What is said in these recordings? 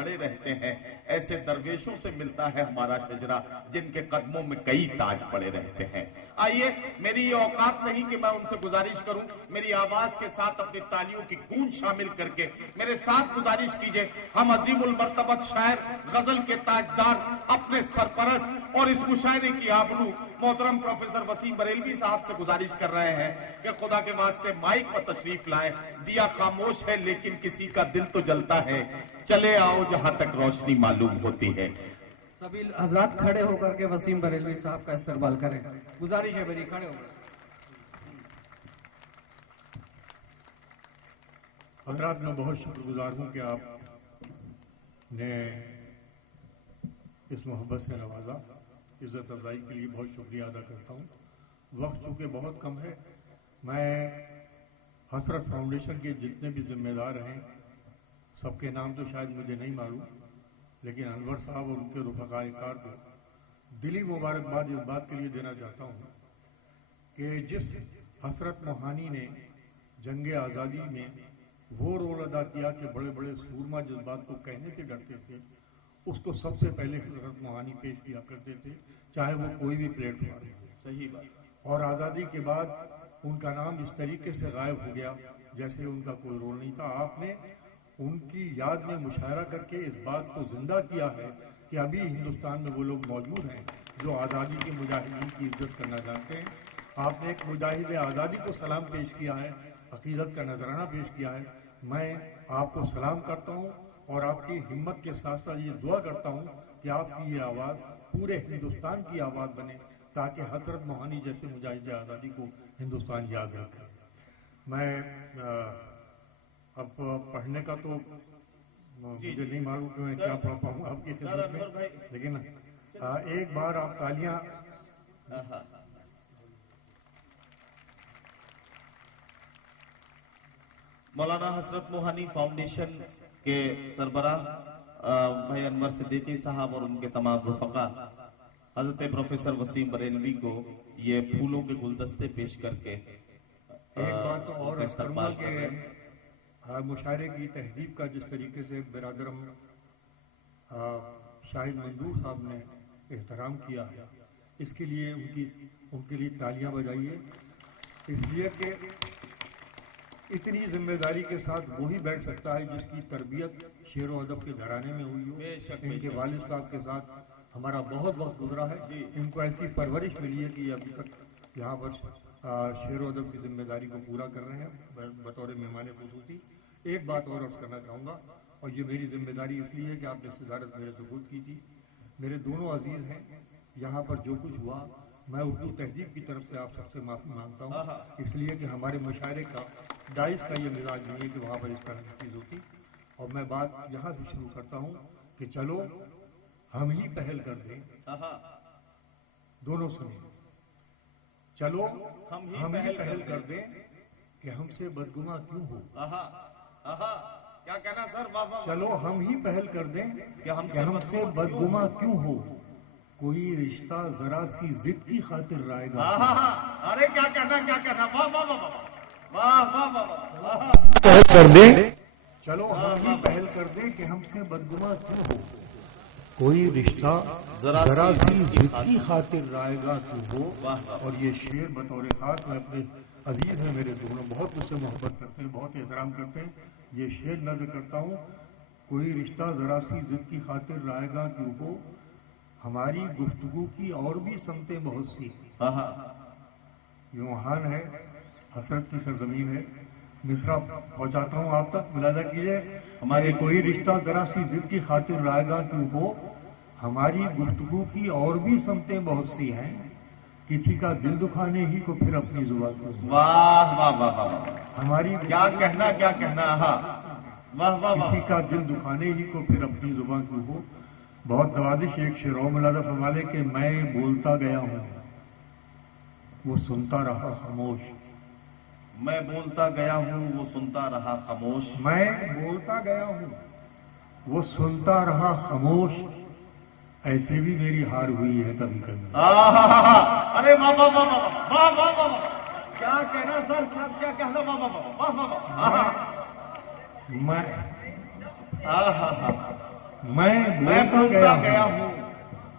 बड़े रहते हैं, ऐसे दरवेशों से मिलता है हमारा शजरा जिनके कदमों में कई ताज पड़े रहते हैं। आइए, मेरी ये औकात नहीं कि मैं उनसे गुजारिश करूं, मेरी आवाज के साथ अपनी तालियों की गूंज शामिल करके मेरे साथ गुजारिश कीजिए, हम अजीमुल मर्तबत शायर, गजल के ताजदार, अपने सरपरस्त और इस मुशायरे की आबरू मोहतरम प्रोफेसर वसीम बरेलवी साहब से गुजारिश कर रहे हैं कि खुदा के वास्ते माइक पर तशरीफ लाएं। दिया खामोश है लेकिन किसी का दिल तो जलता है, चले आओ जहां तक रोशनी मालूम होती है। सभी हजरात खड़े होकर के वसीम बरेलवी साहब का इस्तकबाल करें, गुजारिश है मेरी, खड़े होकर। हजरात, मैं बहुत शुक्रगुजार हूं कि आपने इस मोहब्बत से नवाजा, इज्जत अफजाई के लिए बहुत शुक्रिया अदा करता हूं। वक्त चूँकि बहुत कम है, मैं हसरत फाउंडेशन के जितने भी जिम्मेदार हैं सबके नाम तो शायद मुझे नहीं मालूम, लेकिन अनवर साहब और उनके रुफ़क़ाए कार को दिली मुबारकबाद इस बात के लिए देना चाहता हूँ कि जिस हसरत मोहानी ने जंग आज़ादी में वो रोल अदा किया कि बड़े बड़े सूरमा जिस बात को कहने से डरते थे, उसको सबसे पहले हजरत मोहानी पेश किया करते थे, चाहे वो कोई भी प्लेटफॉर्म हो। सही बात। और आज़ादी के बाद उनका नाम इस तरीके से गायब हो गया जैसे उनका कोई रोल नहीं था। आपने उनकी याद में मुशायरा करके इस बात को जिंदा किया है कि अभी हिंदुस्तान में वो लोग मौजूद हैं जो आज़ादी के मुजाहिदीन की इज्जत करना जानते हैं। आपने एक मुजाहिद आज़ादी को सलाम पेश किया है, अकीदत का नजराना पेश किया है। मैं आपको सलाम करता हूँ और आपकी हिम्मत के साथ साथ ये दुआ करता हूँ कि आपकी ये आवाज़ पूरे हिंदुस्तान की आवाज़ बने, ताकि हजरत मोहानी जैसे मुजाहिद आज़ादी को हिंदुस्तान याद रखे। मैं अब पढ़ने का तो मुझे नहीं मालूम कि मैं क्या पढ़ पाऊँ आपकी खिदमत में, लेकिन एक बार आप तालियां। मौलाना हसरत मोहानी फाउंडेशन के सरबराह भाई अनवर सिद्दीकी साहब और उनके तमाम रुफका हजरत प्रोफेसर वसीम बरेलवी को ये फूलों के गुलदस्ते पेश करके एक बात तो और इस्तेमाल के मुशायरे की तहजीब का जिस तरीके से बिरादरम शाहिद मंजूर साहब ने एहतराम किया है, इसके लिए उनके लिए तालियां बजाइए, इसलिए कि इतनी जिम्मेदारी के साथ वही बैठ सकता है जिसकी तरबियत शेर व अदब के घराने में हुई हो। इनके वालिद साहब के साथ हमारा बहुत वक्त गुजरा है, इनको ऐसी परवरिश मिली है कि अभी तक यहाँ पर शेर व अदब की जिम्मेदारी को पूरा कर रहे हैं बतौर मेहमान खुसूसी। एक बात और अर्ज करना चाहूँगा, और ये मेरी जिम्मेदारी इसलिए है कि आपने सिदारत मेरे सबूत की थी। मेरे दोनों अजीज हैं, यहाँ पर जो कुछ हुआ मैं उर्दू तहजीब की तरफ से आप सबसे माफ़ी मांगता हूँ, इसलिए कि हमारे मुशायरे का डाइस का ये मिजाज नहीं है कि वहाँ पर इस तरह की चीज़ होती। और मैं बात यहाँ से शुरू करता हूँ कि चलो हम ही पहल कर दें। दोनों सुनिए, चलो हम ही पहल कर दें कि हमसे बदगुमा क्यों हो। क्या कहना सर? वाह। चलो हम ही पहल कर दें कि हमसे बदगुमा क्यों हो, कोई रिश्ता जरा सी जिद की खातिर लाएगा। अरे क्या कहना, वाह वाह वाह वाह वाह वाह। पहल कर दें, चलो हम ही पहल कर दें कि हमसे बदगुमा क्यों हो, कोई रिश्ता जरा सी जिद की खातिर लाएगा क्यों हो। और ये शेर बतौर खास मैं अपने अजीज हैं मेरे दोनों, बहुत मुझसे मोहब्बत करते हैं, बहुत एहतराम करते हैं, ये शेर नजर करता हूँ। कोई रिश्ता जरा सी जिद की खातिर लाएगा क्यों हो, हमारी गुफ्तगू की और भी समतें बहुत सी। ये महान है, हसरत की सरजमीन है। मिसरा पहुंचाता हूँ आप तक, मुलाजा कीजिए। हमारे कोई रिश्ता जरा सी जिद की खातिर लाएगा क्यों हो, हमारी गुफ्तगू की और भी समतें बहुत सी हैं, किसी का दिल दुखाने ही को फिर अपनी जुबान को। वाह वाह वाह वाह। हमारी क्या कहना। वाह वाह। किसी का दिल दुखाने ही को फिर अपनी जुबान को हो। बहुत नवाजिश एक शेर मुलाजा फरमाले कि मैं बोलता गया हूँ वो सुनता रहा खामोश। मैं बोलता गया हूँ वो सुनता रहा खामोश। मैं बोलता गया हूँ वो सुनता रहा खामोश, ऐसे भी मेरी हार हुई है कभी कभी। अरे वाह वाह वाह वाह वाह वाह। क्या कहना सर, क्या कहना, वाह वाह वाह वाह। میں बोलता गया हूँ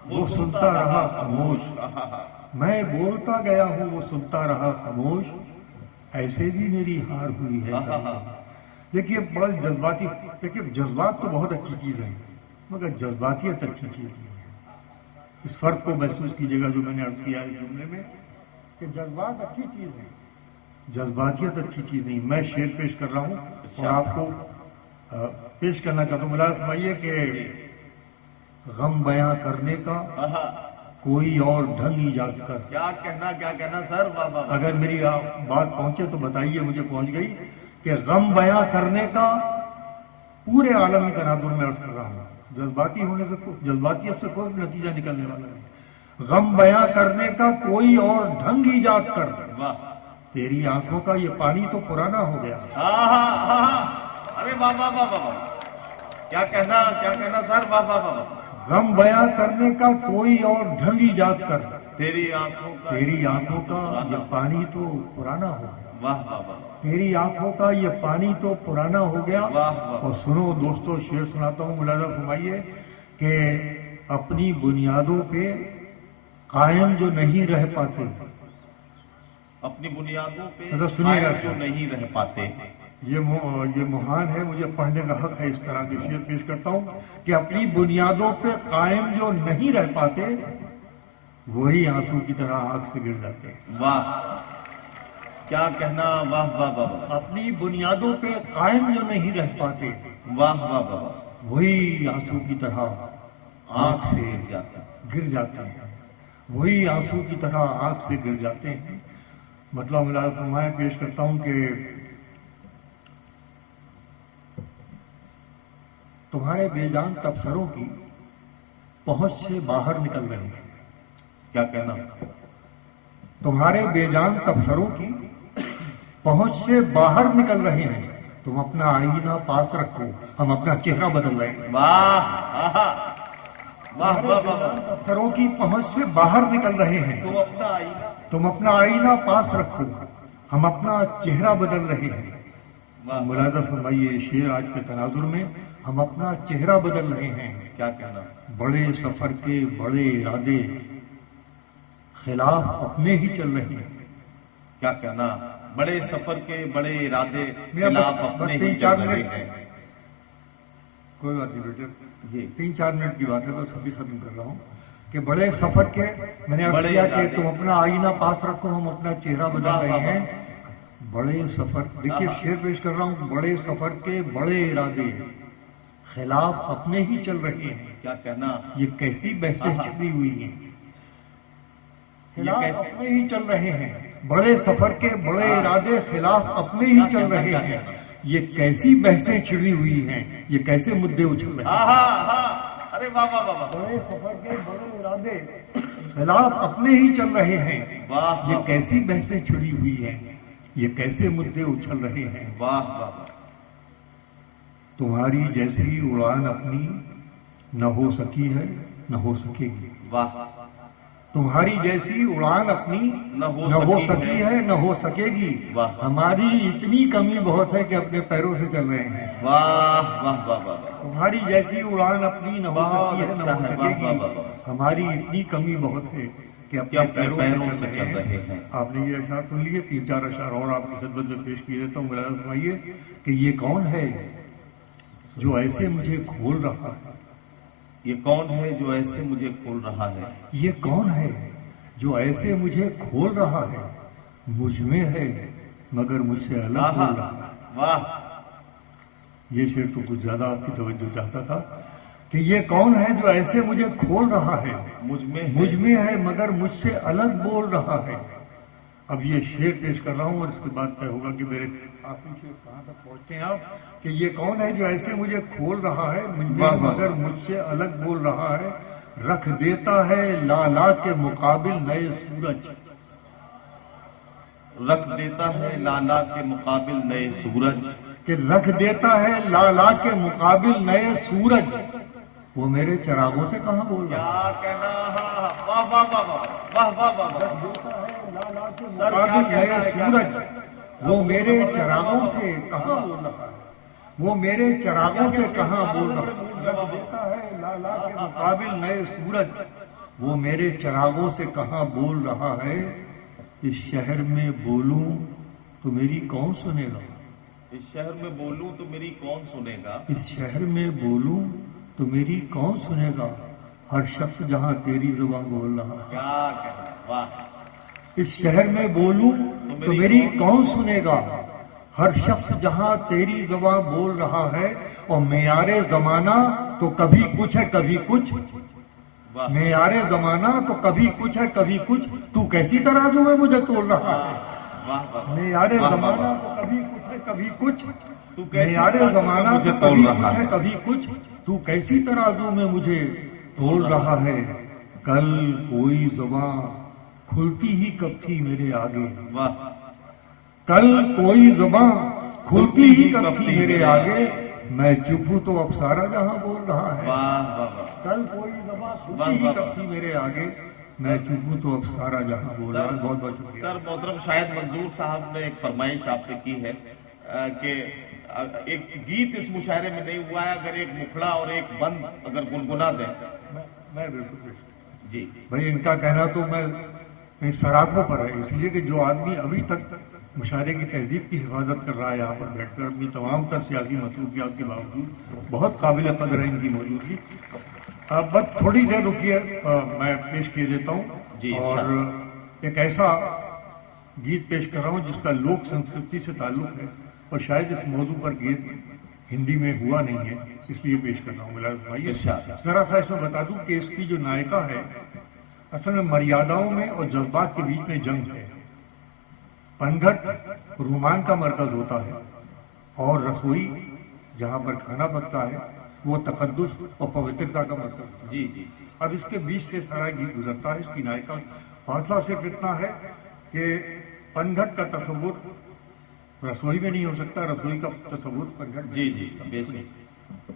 वो सुनता रहा खामोश। मैं बोलता गया हूँ वो सुनता रहा खामोश, ऐसे भी मेरी हार हुई है। देखिए बड़ा जज्बाती, देखिए जज्बात तो बहुत अच्छी चीज़ है मगर जज्बातियत अच्छी चीज़ नहीं है। इस फर्क को महसूस कीजिएगा जो मैंने अर्ज किया इस जुमले में कि जज्बात अच्छी चीज़ है, जज्बातियत अच्छी चीज़ नहीं। मैं शेर पेश कर रहा हूँ और आपको पेश करना चाहता हूँ। मुलाज़ फरमाइए कि गम बयां करने का कोई और ढंग ईजाद कर। क्या कहना सर, वाह वाह। अगर मेरी बात पहुंचे तो बताइए, मुझे पहुंच गई कि गम बयां करने का पूरे आलमी तनाजुर में अर्ज कर रहा हूँ। जज्बाती होने से, जज्बातियत से कोई नतीजा निकलने वाला नहीं। गम बयां करने का कोई और ढंग ईजाद कर। वाह। तेरी आंखों का ये पानी तो पुराना हो गया। अरे वाह वाह वाह वाह। क्या कहना सर, वाह वाह वाह। गम बयां करने का कोई और ढंग ईजाद कर। तेरी आंखों का ये पानी तो पुराना हो गया। वाह वाह वाह। तेरी आंखों का ये पानी तो पुराना हो गया। वाह वाह। और सुनो दोस्तों, शेर सुनाता हूँ, मुलाजा फरमाइए कि अपनी बुनियादों पे कायम जो नहीं रह पाते, अपनी बुनियादों पे तो सुनिएगा, जो नहीं रह पाते, ये महान है, मुझे पढ़ने का हक है। इस तरह के शेर पेश करता हूँ कि अपनी बुनियादों पे कायम जो नहीं रह पाते वही आंसू की तरह आग से गिर जाते हैं। वाह। क्या कहना, वाह वाह वाह। अपनी बुनियादों पे कायम जो नहीं रह पाते, वाह वाह वाह, वही आंसू की तरह आग से गिर जाते हैं। वही आंसू की तरह आग से गिर जाते हैं। मतलब मैं पेश करता हूं कि तुम्हारे बेजान तबसरों की पहुंच से बाहर निकल रहे हैं। क्या कहना, तुम्हारे बेजान तबसरों की पहुंच से बाहर निकल रहे हैं। तुम अपना आईना पास रखो, हम अपना चेहरा बदल रहे हैं। वाह वाह वाह वाह। तबसरों की पहुंच से बाहर निकल रहे हैं। तुम अपना आईना पास रखो, हम अपना चेहरा बदल रहे हैं। मुलाजा फरमाइए, शेर आज के तनाजुर में हम अपना चेहरा बदल रहे हैं। क्या कहना, बड़े सफर के बड़े इरादे खिलाफ अपने ही चल रहे हैं। क्या कहना, बड़े सफर के बड़े इरादे खिलाफ अपने ही चल रहे हैं। कोई बात नहीं बेटे जी, 3-4 मिनट की बात है, बस अभी खत्म कर रहा हूँ कि बड़े सफर के, मैंने अर्ज किया कि तुम अपना आईना पास रखो, हम अपना चेहरा बदल रहे हैं। बड़े सफर, देखिए शेर पेश कर रहा हूँ, बड़े सफर के बड़े इरादे खिलाफ अपने ही चल रहे हैं। क्या कहना, ये कैसी बहसें छिपी हुई हैं, खिलाफ अपने ही चल रहे हैं। बड़े सफर के बड़े इरादे खिलाफ अपने ही चल रहे हैं। ये कैसी बहसें छिड़ी हुई हैं, ये कैसे मुद्दे उछल रहे हैं। अरे वाह वाह वाह। बड़े सफर के बड़े इरादे खिलाफ अपने ही चल रहे हैं। वाह। ये कैसी बहसें छिड़ी हुई हैं, ये कैसे मुद्दे उछल रहे हैं। वाह वाह। तुम्हारी जैसी उड़ान अपनी न हो सकी है न हो सकेगी। वाह। तुम्हारी जैसी उड़ान अपनी न हो सकी है न हो सकेगी। वाह। हमारी इतनी कमी बहुत है कि अपने पैरों से चल रहे हैं। वाह वाह वाह वाह। तुम्हारी जैसी उड़ान अपनी न हो सकी है न हो सकेगी। वाह। हमारी इतनी कमी बहुत है कि अपने पैरों से चल रहे हैं। आपने ये अशआर सुन लिए, 3-4 अशआर और आपकी खिदमत में पेश किए देता हूँ। मुलाजा फरमाइए कि ये कौन है जो ऐसे मुझे खोल रहा है। ये कौन है जो ऐसे मुझे खोल रहा है। ये कौन है जो ऐसे मुझे खोल रहा है। मुझ में है मगर मुझसे अलग बोल रहा है। वाह। ये शेर तो कुछ ज्यादा आपकी तवज्जो चाहता था कि ये कौन है जो ऐसे मुझे खोल रहा है। मुझ में है मगर मुझसे अलग बोल रहा है। अब ये शेर पेश कर रहा हूँ और इसके बाद तय होगा कि मेरे आखिरी शेर कहाँ तक पहुंचते हैं आप। कि ये कौन है जो ऐसे मुझे खोल रहा है, मुझ में मगर मुझसे अलग बोल रहा है। रख देता है लाला के मुकाबिल नए सूरज। रख देता है लाला के मुकाबिल नए सूरज। कि रख देता है लाला के मुकाबिल नए सूरज। वो मेरे चरागों से कहाँ बोल रहा है। क्या कहना, वाह वाह वाह वाह वाह वाह। रख देता है लाला के मुकाबिल नए सूरज। वो मेरे चरागों से कहाँ बोल रहा है। وہ میرے چراغوں سے کہاں بول رہا دیتا ہے لالا کے مقابل نئے سورج، وہ میرے چراغوں سے کہاں بول رہا ہے، اس شہر میں بولوں تو میری کون سنے گا، اس شہر میں بولوں تو میری کون سنے گا، اس شہر میں بولوں تو میری کون سنے گا، ہر شخص جہاں تیری زبان بول رہا ہے، کیا کہنا، واہ، اس شہر میں بولوں تو میری کون سنے گا، ہر شخص جہاں تیری زبان بول رہا ہے، اور معیار زمانہ تو کبھی کچھ ہے کبھی کچھ، واہ، معیار زمانہ تو کبھی کچھ ہے کبھی کچھ، تو کیسی ترازو میں مجھے تول رہا ہے، واہ واہ، معیار واہ، زمانہ واہ، تو کبھی کچھ ہے کبھی کچھ، تو کیسی معیار ترازو میں زمانہ مجھے تو تول کبھی رہا کچھ ہے ہے، کبھی کچھ، تو کیسی ترازو میں مجھے تول رہا ہے، کل کوئی زباں کھلتی ہی کب تھی میرے آگے، واہ، کل کوئی زباں کھلتی ہی کب تھی میرے آگے، میں چپ ہوں تو اب سارا جہاں بول رہا ہے، واہ واہ واہ، کل کوئی زباں کھلتی ہی کب تھی میرے آگے، میں چپ ہوں تو اب سارا جہاں بول رہا ہے، بہت بہت شکریہ۔ سر محترم شاہد منظور صاحب نے ایک فرمائش آپ سے کی ہے کہ ایک گیت اس مشاعرے میں نہیں ہوا ہے، اگر ایک مکھڑا اور ایک بند اگر گنگنا دیں، میں بالکل جی بھائی ان کا کہنا تو میں سراخوں پر ہے، اس لیے کہ جو آدمی ابھی تک مشاعرے کی تہذیب کی حفاظت کر رہا ہے یہاں پر بیٹھ کر اپنی تمام تر سیاسی مصروفیات کے باوجود، بہت قابل قدر ہے ان کی موجودگی۔ بس تھوڑی دیر رکیے، میں پیش کیے دیتا جی، ہوں، اور ایک ایسا گیت پیش کر رہا ہوں جس کا لوک سنسکرتی سے تعلق ہے، اور شاید اس موضوع پر گیت ہندی میں ہوا نہیں ہے، اس لیے پیش کر رہا ہوں۔ میرا بھائی ذرا سا اس میں بتا دوں کہ اس کی جو نائکا ہے اصل میں مریاداؤں میں اور جذبات کے بیچ میں جنگ ہے، پنگھٹ رومان کا مرکز ہوتا ہے، اور رسوئی جہاں پر کھانا پکتا ہے وہ تقدس اور پوترتا کا مرکز ہوتا ہے۔ جی جی، اب اس کے بیچ سے سارا گیت گزرتا ہے، اس کی نائکا فاصلہ صرف اتنا ہے کہ پنگھٹ کا تصور رسوئی میں نہیں ہو سکتا، رسوئی کا تصور پنگھٹ میں جی جی، بے شک،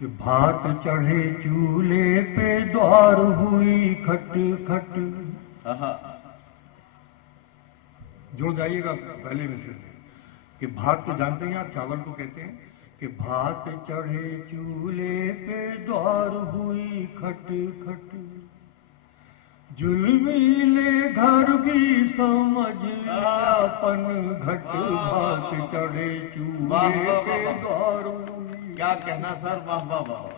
کہ بھات چڑھے چولہے پہ دوار ہوئی کھٹ کھٹ، جوڑ جائیے گا پہلے میں سے کہ بھات تو جانتے ہیں آپ چاول کو کہتے ہیں، کہ بھات چڑھے چولہے پہ دوار ہوئی کھٹ کھٹ، جلمیلے گھر بھی سمجھ اپن گھٹ، بھات چڑھے چولہے پہ دوار ہوئی، کیا کہنا سر، واہ واہ واہ،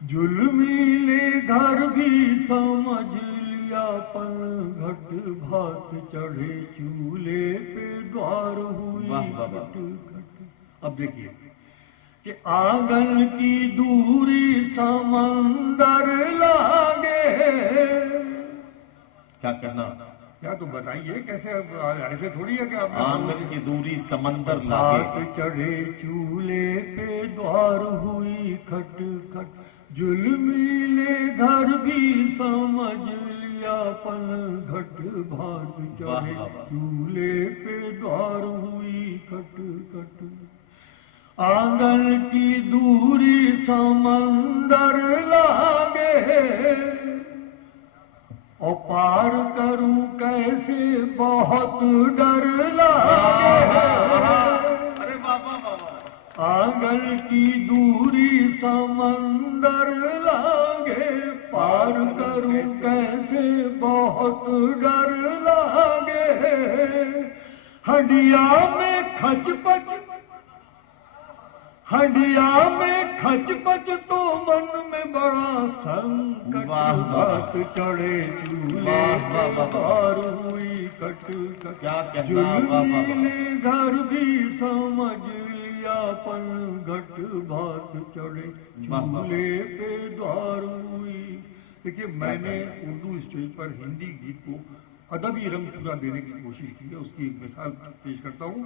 جلمیلے گھر بھی سمجھ لیا پن گھٹ، بھات چڑھے چولہے پہ دوار ہوئی کھٹ کھٹ۔ اب دیکھیے کہ آنگن کی دوری سمندر لاگے، کیا کہنا، کیا تو بتائیے کیسے، ایسے تھوڑی ہے کہ آپ آنگن کی دوری سمندر بھات لاگے، چڑھے چولہے پہ دوار ہوئی کھٹ کھٹ، جلمیلے گھر بھی سمجھ لیا پن گھٹ، بھات چڑھے چولہے پہ دوار ہوئی کھٹ کھٹ، آنگن کی دوری سمندر لاگے، اور پار کروں کیسے بہت ڈر لگے، ارے واہ واہ واہ واہ، آنگن کی دوری سمندر لاگے، پار کروں کیسے بہت ڈر لگے، ہڈیا میں کھچ پچ، ہڈیا میں کھچ پچ تو من میں بڑا سنکٹ، بھات چڑھے چولہے پہ دوار ہوئی کھٹ کھٹ، جلمیلے گھر بھی سمجھ لیا پن گھٹ، بھات چڑھے چولہے پہ دوار ہوئی۔ دیکھیے میں نے اردو اسٹیج پر ہندی گیت کو ادبی رنگ پورا دینے کی کوشش کی ہے، اس کی ایک مثال پیش کرتا ہوں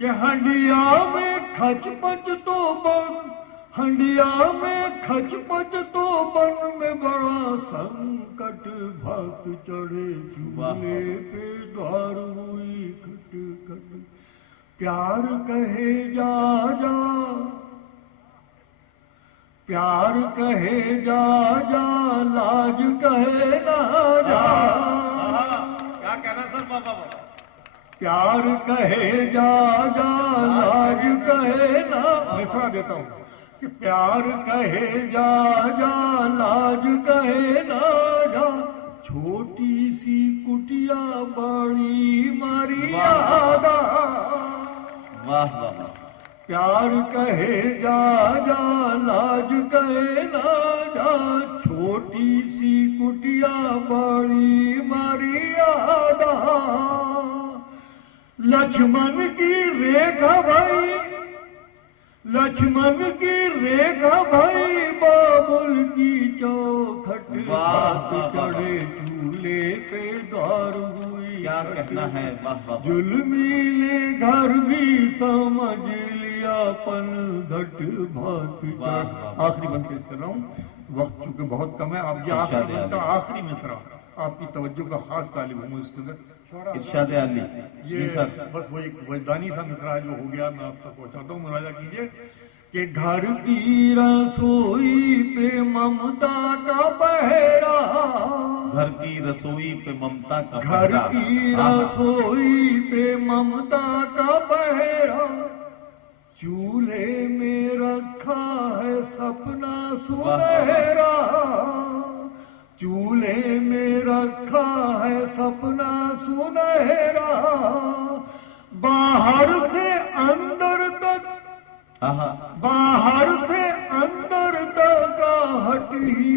کہ ہنڈیا میں کھچ پچ تو بن، ہنڈیا میں کھچ پچ تو بن میں بڑا سنکٹ، بھات چڑھے چولہے پہ دوار ہوئی کھٹ کھٹ، پیار کہے جا جا، پیار کہے جا جا، لاج کہے نہ جا، کیا کہنا سر، واہ واہ واہ، प्यार कहे जा जा लाज कहे ना, मिसरा देता हूँ कि प्यार कहे जा जा लाज कहे ना जा, छोटी सी कुटिया बड़ी मर्यादा। वाह वाह वाह। प्यार कहे जा जा लाज कहे ना जा, छोटी सी कुटिया बड़ी मर्यादा। लक्ष्मण की रेखा भाई, लक्ष्मण की रेखा भाई, बाबुल की चौखट चढ़े चूल्हे पे द्वार हुई। क्या कहना है, वाह वाह। जुल्मी ने घर भी समझ लिया पन घट भात। आखिरी बंद पेश कर रहा हूँ, वक्त चूंकि बहुत कम है। आप ये आखिरी बंद का आखिरी मिसरा आपकी तवज्जो का खास तालिब हूँ इसके अंदर। इरशाद अली ये बस वो एक वजदानी सा मिसरा जो हो गया, मैं आप तक पहुँचाता हूँ, मुलाजा कीजिए कि घर की रसोई पे ममता का पहरा, घर की रसोई पे ममता का घर की रसोई पे ममता का पहरा, चूल्हे में रखा है सपना सुनहरा, चूल्हे में रखा है सपना सुनहरा, बाहर से अंदर तक, बाहर से अंदर तक हट ही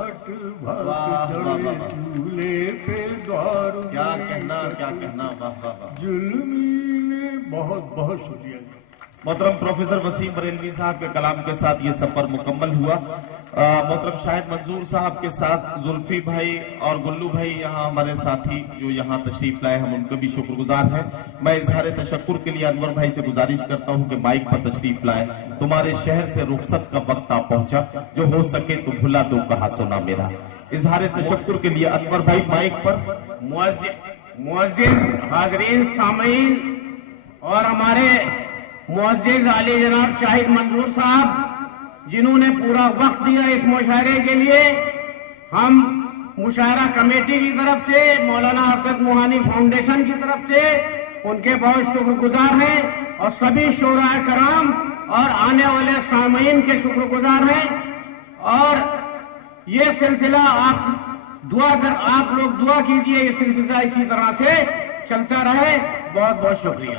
हट भाग चढ़े चूल्हे पे द्वार। क्या कहना, क्या कहना, वाह वाह वाह। जुल्मी ने बहुत बहुत शुक्रिया। मोहतरम प्रोफेसर वसीम बरेलवी साहब के कलाम के साथ ये सफर मुकम्मल हुआ। मोहतरम शाहिद मंजूर साहब के साथ जुल्फी भाई और गुल्लू भाई यहाँ हमारे साथी जो यहाँ तशरीफ लाए, हम उनके भी शुक्रगुजार हैं। मैं इजहार तशक्कुर के लिए अनवर भाई से गुजारिश करता हूँ कि माइक पर तशरीफ लाए। तुम्हारे शहर से रुखसत का वक्त आ पहुंचा, जो हो सके तो भुला दो कहा सुना मेरा। इजहार तशक्कुर के लिए अनवर भाई माइक पर। मुअज्जिज़ हाज़रीन सामीन और हमारे मुअज्जिज़ आली जनाब शाहिद मंजूर साहब जिन्होंने पूरा वक्त दिया इस मुशायरे के लिए, हम मुशायरा कमेटी की तरफ से, मौलाना अरशद मोहानी फाउंडेशन की तरफ से उनके बहुत शुक्रगुजार हैं और सभी शोराए कराम और आने वाले सामीन के शुक्रगुजार हैं। और ये सिलसिला आप लोग दुआ कीजिए, ये सिलसिला इसी तरह से चलता रहे। बहुत बहुत शुक्रिया।